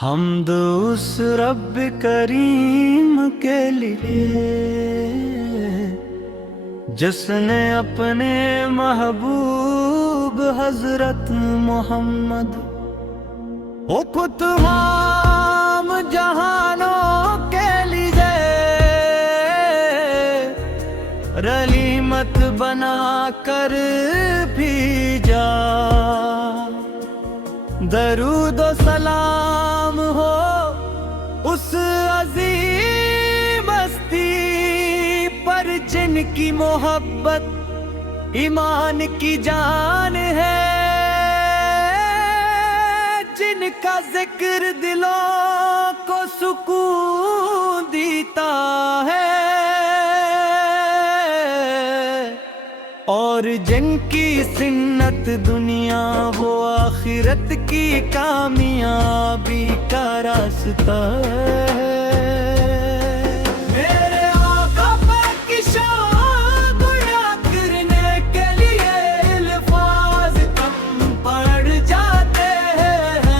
حمد اس رب کریم کے لیے جس نے اپنے محبوب حضرت محمد کو تمام جہانوں کے لیے رحمت بنا کر بھیجا۔ درود و سلام ہو اس عظیم ہستی پر جن کی محبت ایمان کی جان ہے، جن کا ذکر دلوں کو سکون دیتا ہے، اور جن کی سنت دنیا و آخرت کی کامیابی کا راستہ ہے۔ میرے آقا پاک کی شان بیاں کرنے کے لیے الفاظ کم پڑ جاتے ہیں،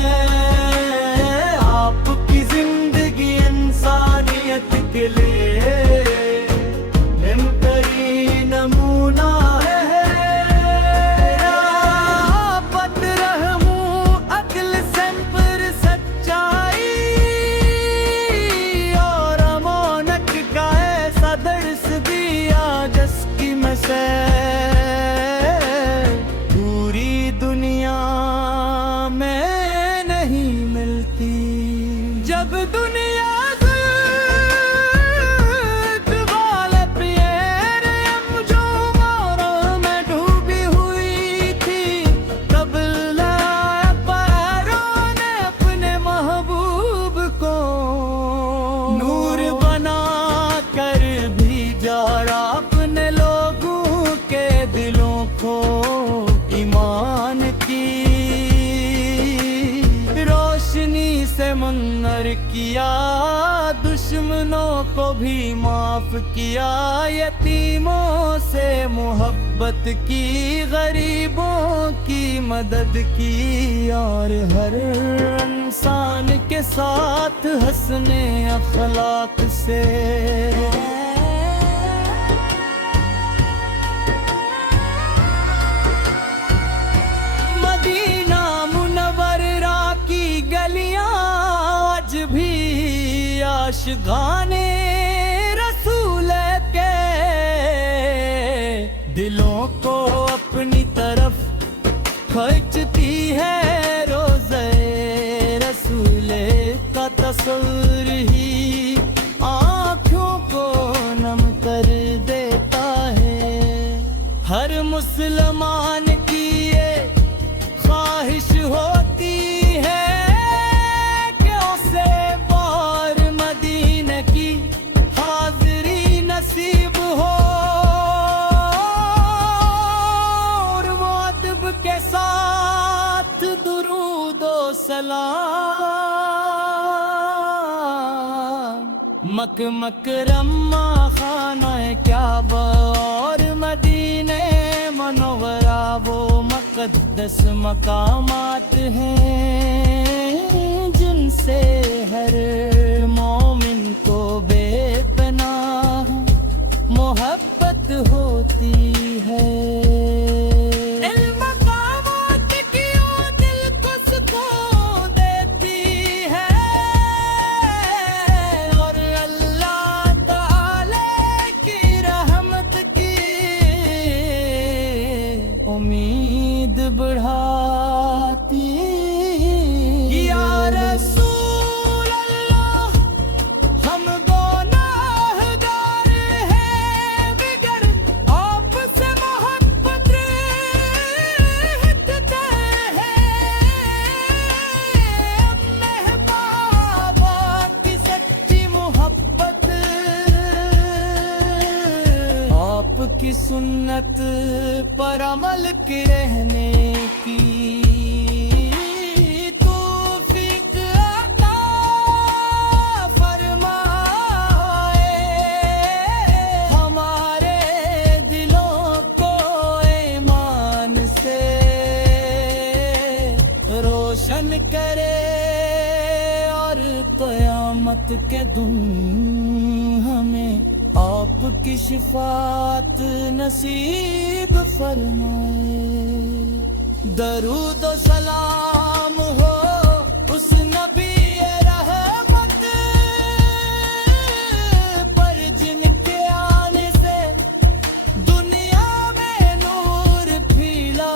آپ کی زندگی انسانیت کے لیے بہترین نمونہ ہے۔ پوری دنیا میں نہیں ملتی، جب دنیا غالب یہ رمجوں ماروں میں ڈوبی ہوئی تھی، تب لایا پیروں نے اپنے محبوب کو نور بنا کر بھیجا، اپنے لوگوں کے دلوں کو ایمان کی روشنی سے منور کیا، دشمنوں کو بھی معاف کیا، یتیموں سے محبت کی، غریبوں کی مدد کی، اور ہر انسان کے ساتھ حسن اخلاق سے عاشقان رسول کے دلوں کو اپنی طرف کھینچتی ہے، روضہ رسول کا تصور ہی آنکھوں کو نم کر دیتا ہے۔ ہر مسلمان کی یہ خواہش ہوتی ہے نصیب ہو، اور وہ ادب کے ساتھ درود و سلام مکہ مکرمہ خانہ کعبہ اور مدینہ منورہ وہ مقدس مقامات ہیں جن سے ہر مومن کو بے پناہ محبت ہوتی ہے۔ ان مقامات کی وہ دل کو سکون دیتی ہے، اور اللہ تعالی کی رحمت کی امید بڑھاتی۔ یا رسول اللہ ہم کی سنت پر عمل کے رہنے کی توفیق عطا فرمائے، ہمارے دلوں کو ایمان سے روشن کرے رحمت کے دن ہمیں آپ کی شفاعت نصیب فرمائے. درود و سلام ہو اس نبی رحمت پر جن کے آنے سے دنیا میں نور پھیلا,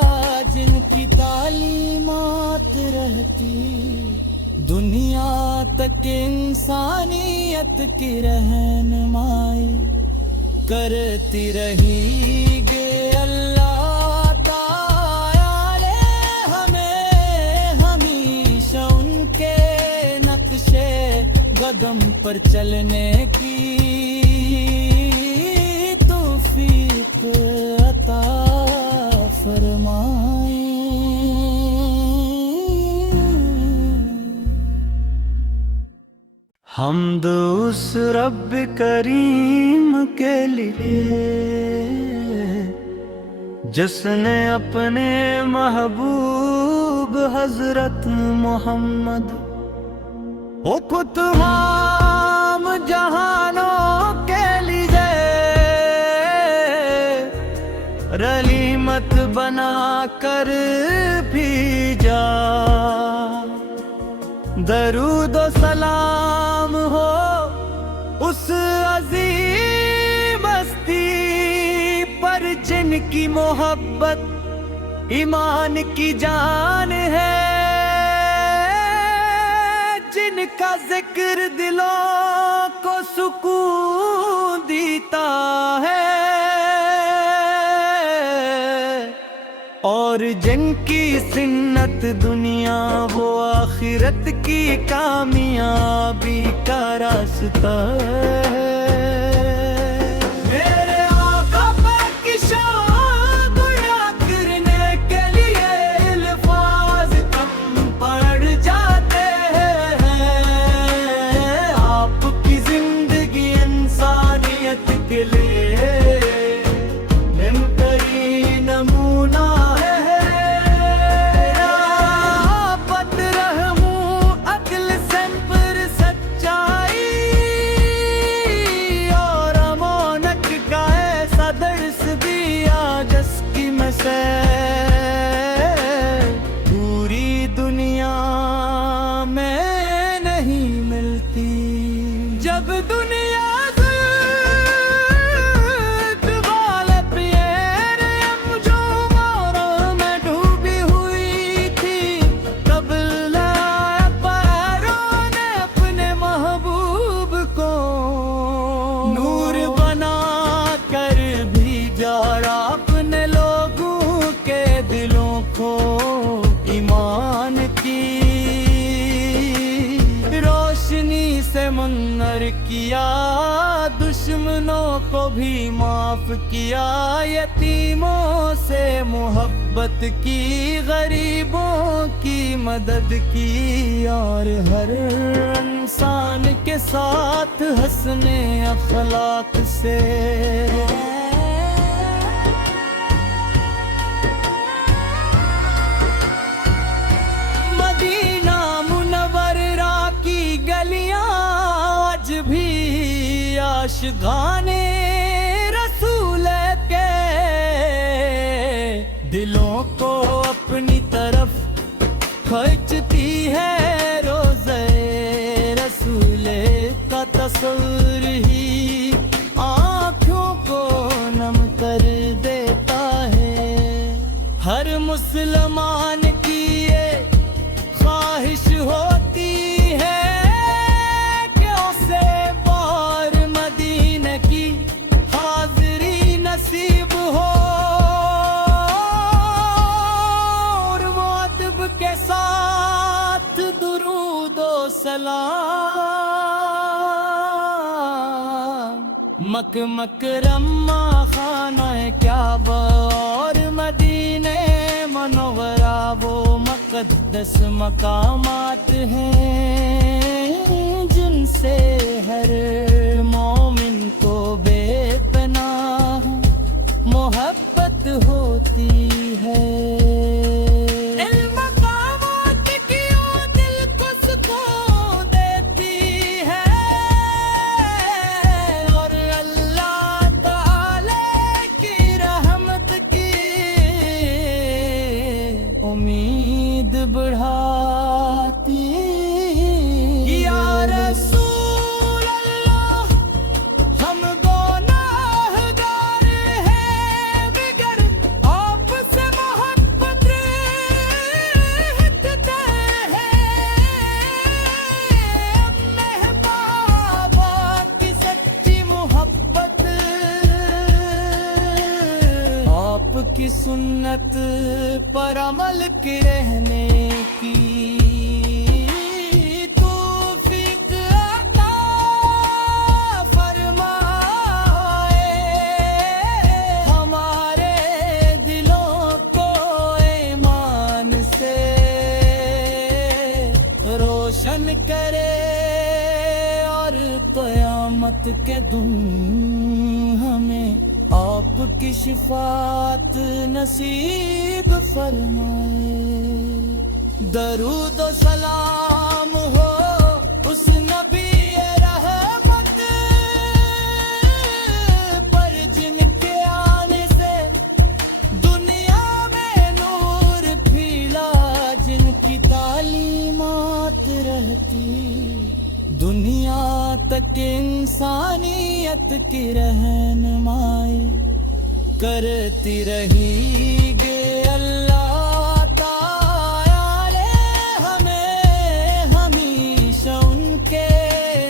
جن کی تعلیمات رہتی دنیا تک انسانیت کی رہنمائی کرتی رہی گے. اللہ تعالی ہمیں ہمیشہ ان کے نقشے قدم پر چلنے کی توفیق عطا فرمائے. حمد اس رب کریم کے لیے جس نے اپنے محبوب حضرت محمد کو تمام جہانوں کے لیے رحمت بنا کر بھیجا. درود و سلام ہو اس عظیم ہستی پر جن کی محبت ایمان کی جان ہے, جن کا ذکر دلوں کو سکون دیتا ہے, اور جن کی سنت دنیا وہ آخرت کی کامیابی کا راستہ ہے. میرے آقا پاک کی شان بیاں کرنے کے لیے الفاظ کم پڑ جاتے ہیں. آپ کی زندگی انسانیت کے لیے بہترین نمونہ ہے. پوری دنیا میں نہیں ملتی جب دنیا غالب جمعروں میں ڈوبی ہوئی تھی, تب لایا پیروں نے اپنے محبوب کو نور بنا کر بھیجا. اپنے لوگوں کے دلوں کو ایمان کی روشنی سے منور کیا, دشمنوں کو بھی معاف کیا, یتیموں سے محبت کی, غریبوں کی مدد کی, اور ہر انسان کے ساتھ حسن اخلاق سے عاشقانے رسول کے دلوں کو اپنی طرف کھینچتی ہے. روزے رسول کا تصور ہی آنکھوں کو نم کر دیتا ہے. ہر مسلمان کی یہ خواہش ہوتی ہے نصیب ہو, اور وہ ادب کے ساتھ درود و سلام مکہ مکرمہ خانہ کعبہ اور مدینہ منورہ وہ مقدس مقامات ہیں جن سے ہر مومن کو بے پناہ محبت ہوتی ہے. مقامات کی دل کو سکون دیتی ہے, سنت پر عمل کے رہنے کی توفیق عطا فرمائے، ہمارے دلوں کو ایمان سے روشن کرے، اور قیامت کے دن ہمیں آپ کی شفاعت نصیب فرمائے۔ درود و سلام ہو اس نبی رحمت پر، جن کے آنے سے دنیا میں نور پھیلا، جن کی تعلیمات رہتی دنیا تک انسانیت کی رہنمائی کرتی رہی گے۔ اللہ تعالی ہمیں ہمیشہ ان کے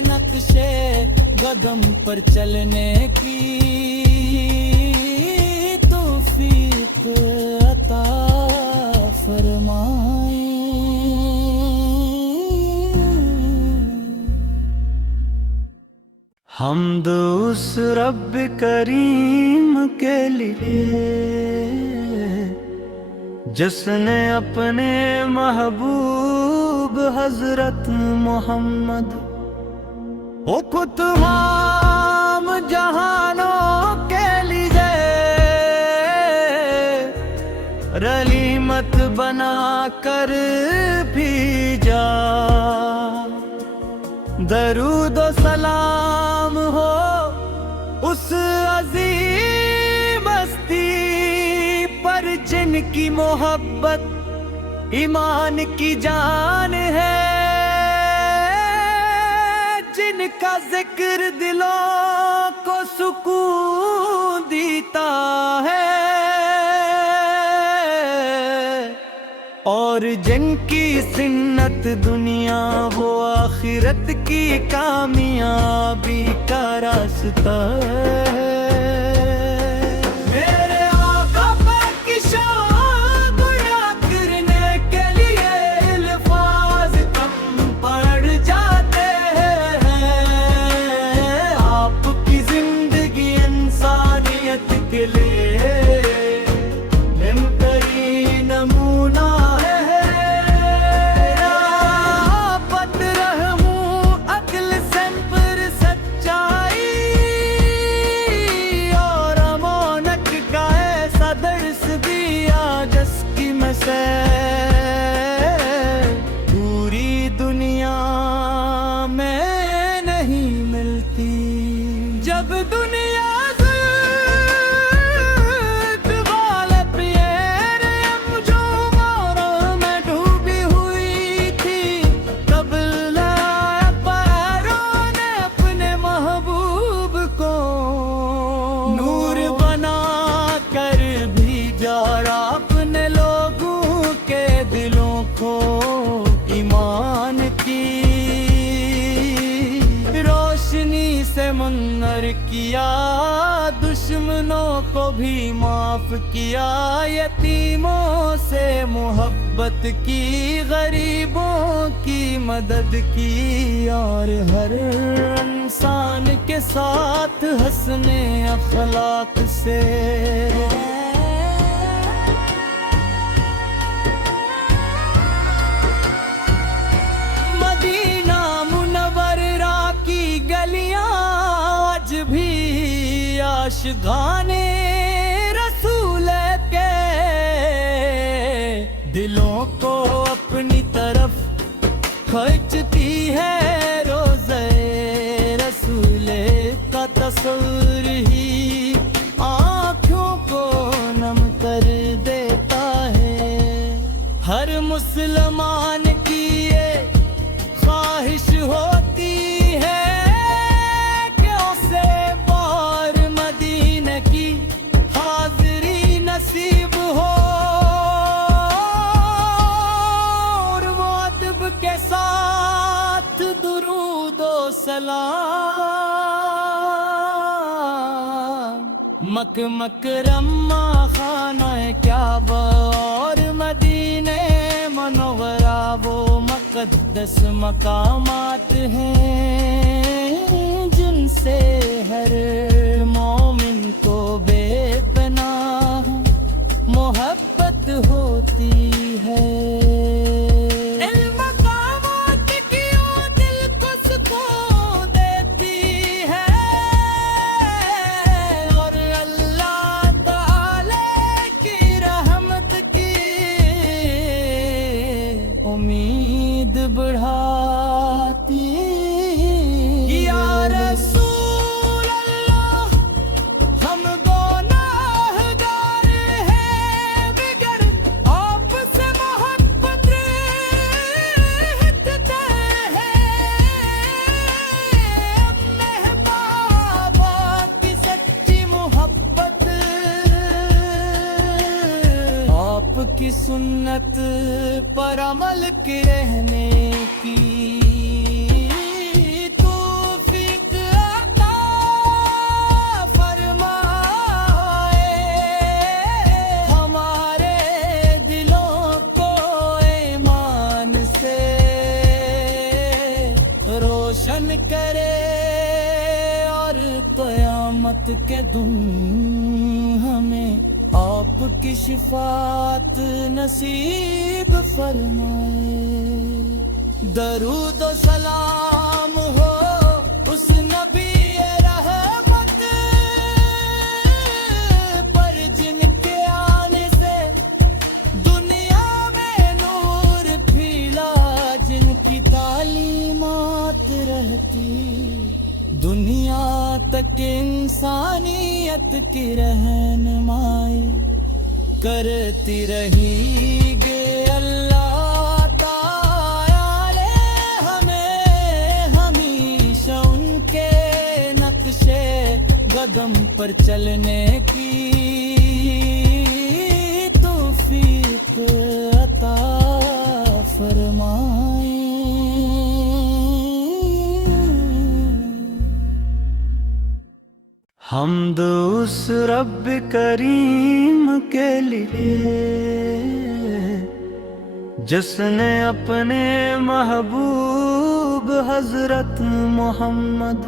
نقشے قدم پر چلنے کی توفیق عطا فرمائے۔ حمد اس رب کریم کے لیے جس نے اپنے محبوب حضرت محمد کو تمام جہانوں کے لیے رحمت بنا کر بھیجا۔ درود و سلام ہو اس عظیم ہستی پر، جن کی محبت ایمان کی جان ہے، جن کا ذکر دلوں کو سکون دیتا ہے، اور جن کی سنت دنیا و آخرت کی کامیابی کا راستہ ہے۔ میرے آقا پاک کی شان بیان کرنے کے لیے الفاظ کم پڑ جاتے ہیں، آپ کی زندگی انسانیت کے لیے بہترین نمونہ پوری دنیا میں نہیں ملتی۔ جب دنیا غالب میں ڈوبی ہوئی تھی، تب لایا پیروں نے اپنے محبوب کو نور بنا کر بھیجا، اپنے لوگوں کے دلوں کو ایمان کی روشنی سے منور کیا، دشمنوں کو بھی معاف کیا، یتیموں سے محبت کی، غریبوں کی مدد کی، اور ہر انسان کے ساتھ حسن اخلاق سے عاشقانے رسول کے دلوں کو اپنی طرف کھینچتی ہے، روزے رسول کا تصور ہی آنکھوں کو نم کر دیتا ہے۔ ہر مسلمان کی یہ خواہش ہوتی ہے نصیب ہو، اور وہ ادب کے ساتھ درود و سلام مکرمہ خانہ کعبہ اور مدینہ منورہ وہ مقدس مقامات ہیں جن سے ہر مومن کو بے پناہ محبت ہوتی ہے۔ امید بڑھاتی یا رسول اللہ، ہم گناہگار ہیں بگڑ آپ سے محبت رہتے ہیں، محبوبہ کی سچی محبت آپ کی سنت پر عمل کے رہنے کی توفیق عطا فرمائے، ہمارے دلوں کو ایمان سے روشن کرے اور قیامت کے دن ہمیں آپ کی شفاعت نصیب فرمائے۔ درود و سلام ہو اس نبی رحمت پر جن کے آنے سے دنیا میں نور پھیلا، جن کی تعلیمات رہتی دنیا تک انسانیت کی رہنمائی کرتی رہی گے۔ اللہ تعالی ہمیں ہمیشہ ان کے نقشے قدم پر چلنے کی توفیق عطا فرمائے۔ حمد اس رب کریم کے لیے جس نے اپنے محبوب حضرت محمد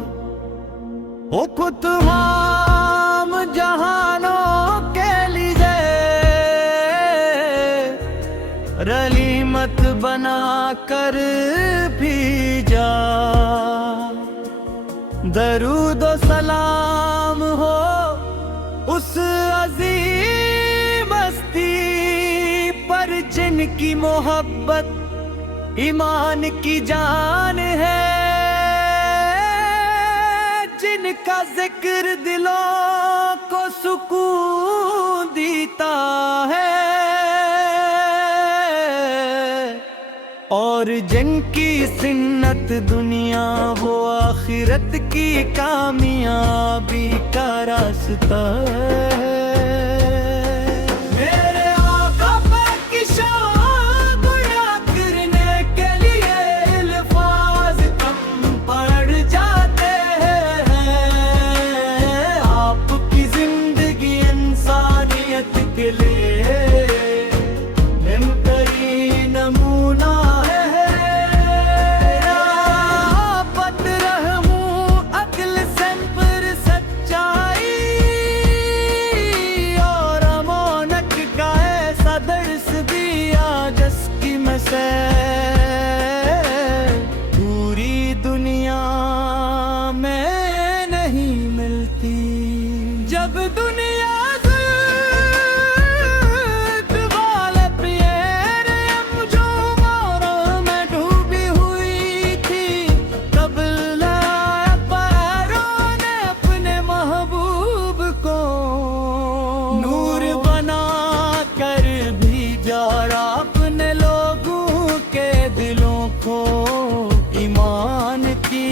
وہ تمام جہانوں کے لیے رحمت بنا کر بھیجا۔ درود و سلام ہو اس عظیم ہستی پر جن کی محبت ایمان کی جان ہے، جن کا ذکر دلوں کو سکون دیتا ہے، اور جن کی سنت دنیا وہ آخرت کی کامیابی کا راستہ ہے۔ میرے آقا پاک کی شان بیان کرنے کے لیے الفاظ کم پڑ جاتے ہیں، آپ کی زندگی انسانیت کے لیے بہترین نمونہ پوری دنیا میں نہیں ملتی۔ جب دنیا والے پیر امجوموں میں ڈوبی ہوئی تھی، تب لایا پیروں نے اپنے محبوب کو نور بنا کر بھیجا، اپنے لوگوں کے دلوں کو ایمان کی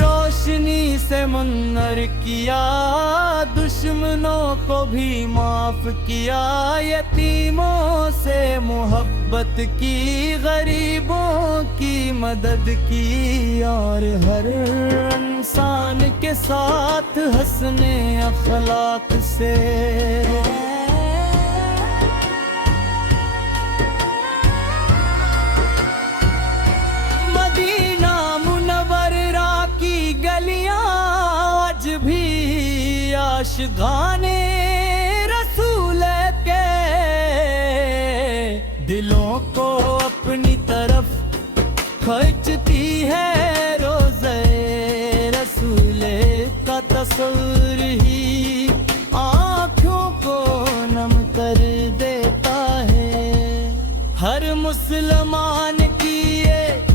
روشنی سے منور کیا، دشمنوں کو بھی معاف کیا، یتیموں سے محبت کی، غریبوں کی مدد کی اور ہر انسان کے ساتھ حسنے اخلاق سے مدینہ منورہ کی گلیاں آج بھی عاشقانے رسول کے دلوں کو اپنی طرف کھینچتی ہے روزے رسول کا تصور ہی آنکھوں کو نم کر دیتا ہے ہر مسلمان کی یہ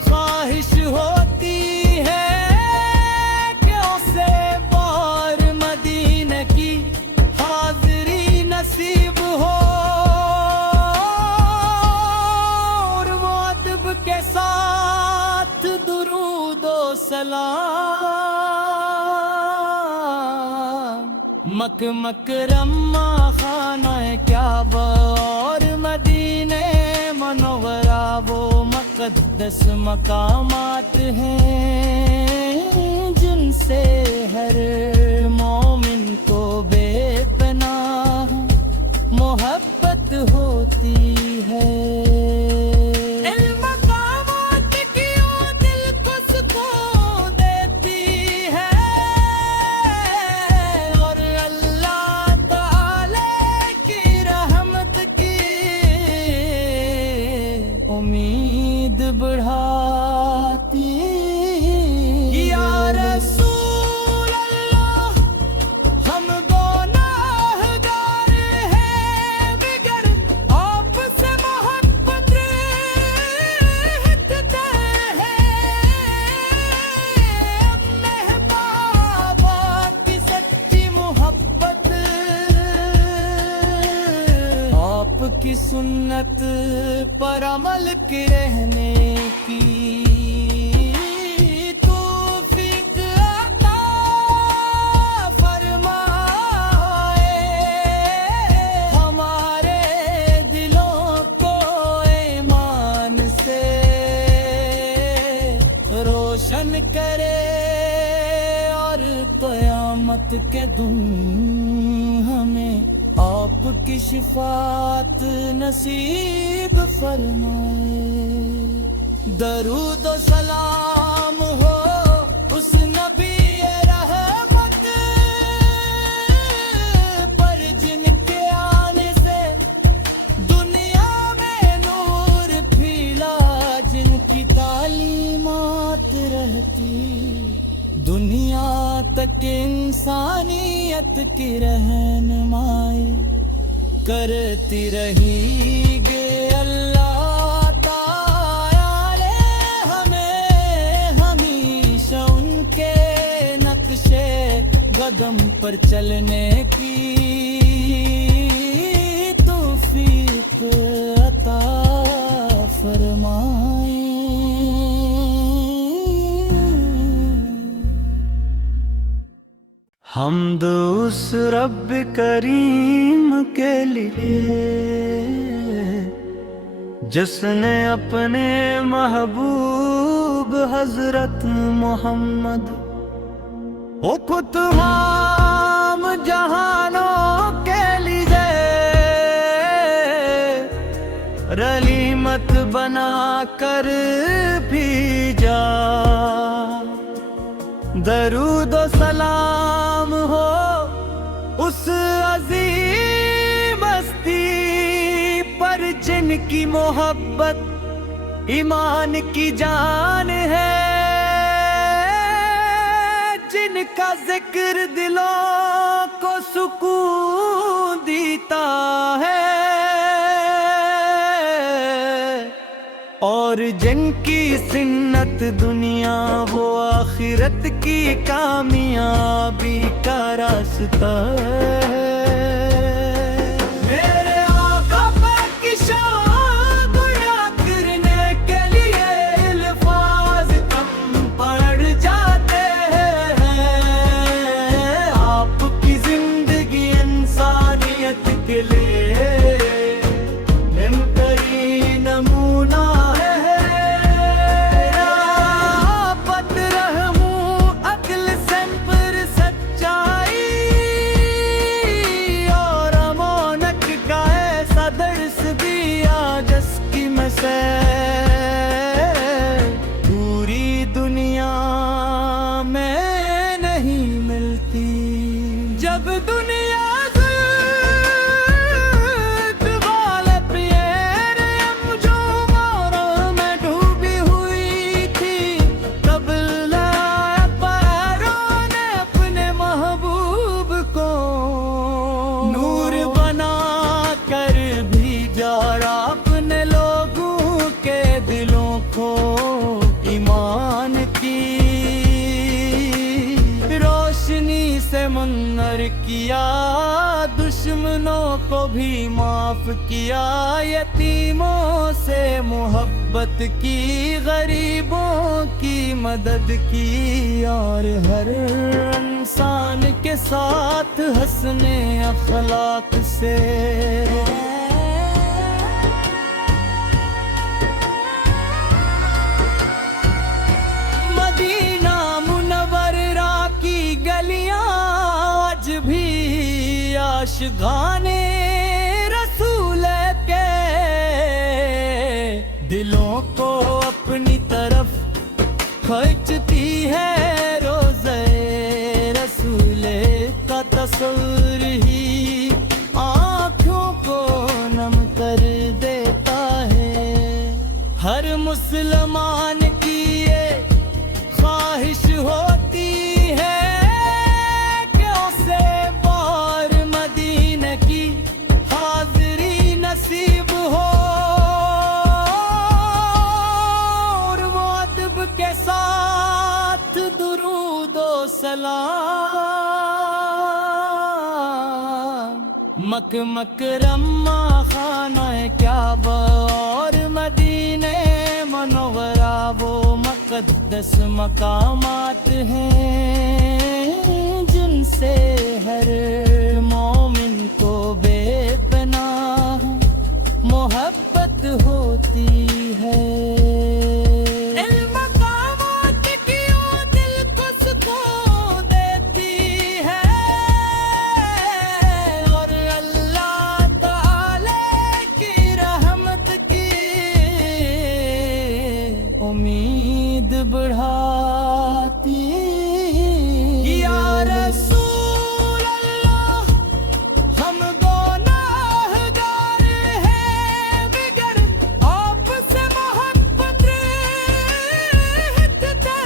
خواہش ہوتی ہے کہ اسے بار مدینہ کی حاضری نصیب ہو کے ساتھ درود و سلام مکہ مکرمہ خانہ کعبہ اور مدینہ منورہ وہ مقدس مقامات ہیں جن سے ہر مومن کو بے پناہ محبت ہوتی ہے امید بڑھاتی یا رسول اللہ ہم گناہگار ہیں مگر آپ سے محبت رکھتے ہیں محبوبہ کی سچی محبت آپ کی سنت پر عمل کے رہنے کی توفیق عطا فرمائے ہمارے دلوں کو ایمان سے روشن کرے اور قیامت کے دن ہمیں آپ کی شفاعت نصیب فرمائے درود و سلام ہو اس نبی رحمت پر جن کے آنے سے دنیا میں نور پھیلا جن کی تعلیمات رہتی دنیا تک انسانیت کی رہنمائی کرتی رہی گے اللہ تعالی ہمیں ہمیشہ ان کے نقشے قدم پر چلنے کی توفیق عطا فرمائے حمد اس رب کریم کے لیے جس نے اپنے محبوب حضرت محمد وہ تمام جہانوں کے لیے رحمت بنا کر بھیجا درود و سلام ہو اس عظیم ہستی پر جن کی محبت ایمان کی جان ہے جن کا ذکر دلوں کو سکون دیتا ہے اور جن کی سنت دنیا وہ آخرت کی کامیابی کا راستہ ہے میرے آقا پاک کی شان بیان کرنے کے لیے الفاظ کم پڑ جاتے ہیں آپ کی زندگی انسانیت کے لیے نمونہ ہے کیا، دشمنوں کو بھی معاف کیا، یتیموں سے محبت کی، غریبوں کی مدد کی، اور ہر انسان کے ساتھ حسن اخلاق سے مدینہ منورہ کی گلیاں آج بھی عاشقان رسول کے دلوں کو اپنی طرف کھینچتی ہے، روزہ رسول کا تصور ہی آنکھوں کو نم کر دیتا ہے۔ ہر مسلمان کی یہ خواہش ہوتی ہے کہ اسے بار مدینہ کی حاضری نصیب ہو، اور وہ ادب کے ساتھ درود و سلام مکہ مکرمہ خانہ کعبہ اور مدینہ منورہ وہ مقدس مقامات ہیں جن سے ہر مومن کو بے پناہ محبت ہوتی ہے۔ ان مقامات کی وہ دل کو سکون دیتی ہے، اور اللہ تعالی کی رحمت کی امید بڑھاتی۔ یا رسول اللہ ہم گناہگار ہیں، مگر آپ سے محبت رکھتے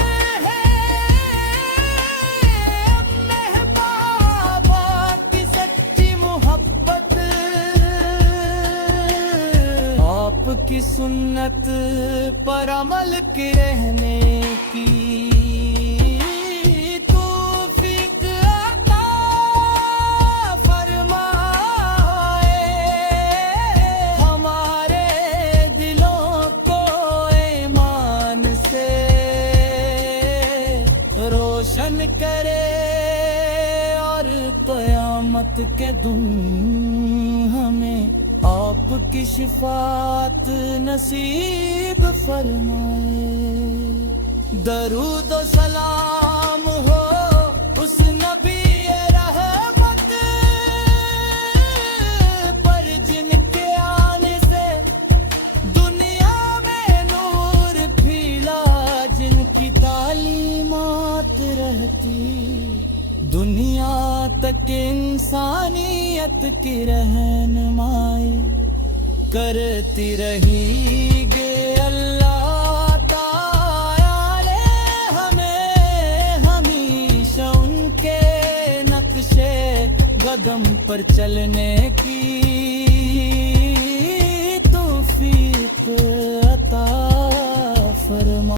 ہیں، محبوبہ کی سچی محبت آپ کی سنت پر عمل کے رہنے کی توفیق عطا فرمائے، ہمارے دلوں کو ایمان سے روشن کرے، اور قیامت کے دن ہمیں آپ کی شفاعت نصیب فرمائے۔ درود و سلام ہو اس نبی رحمت پر جن کے آنے سے دنیا میں نور پھیلا، جن کی تعلیمات رہتی دنیا تک انسانیت کی رہنمائی کرتی رہی گے۔ اللہ تعالی ہمیں ہمیشہ ان کے نقشے قدم پر چلنے کی توفیق عطا فرمائے۔